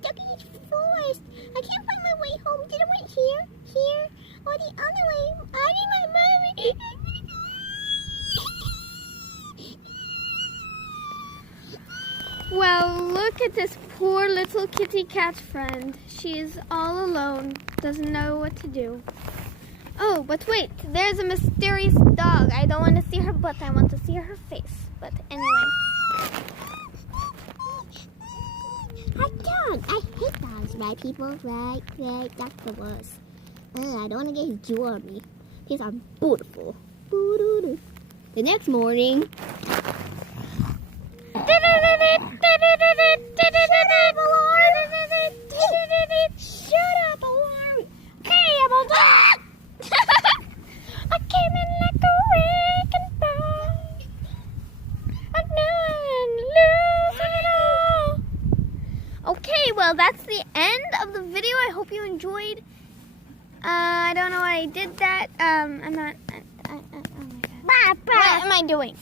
stuck in this forest. I can't find my way home. Did I went here, or the other way? I need my mommy. Well, look at this poor little kitty cat friend. She's all alone, doesn't know what to do. Oh, but wait, there's a mysterious dog. I don't want to see her butt, I want to see her face. But anyway. I hate dogs, right, people? Right, that's the worst. I don't want to get his jaw on me. Because I'm beautiful. The next morning. Shut up, alarm! Okay, I'm all done. I came in like a wrecking ball. I know I'm losing it all. Okay, well, that's the end of the video. I hope you enjoyed. I don't know why I did that. I'm not. Oh my God. Bye, bye. What am I doing?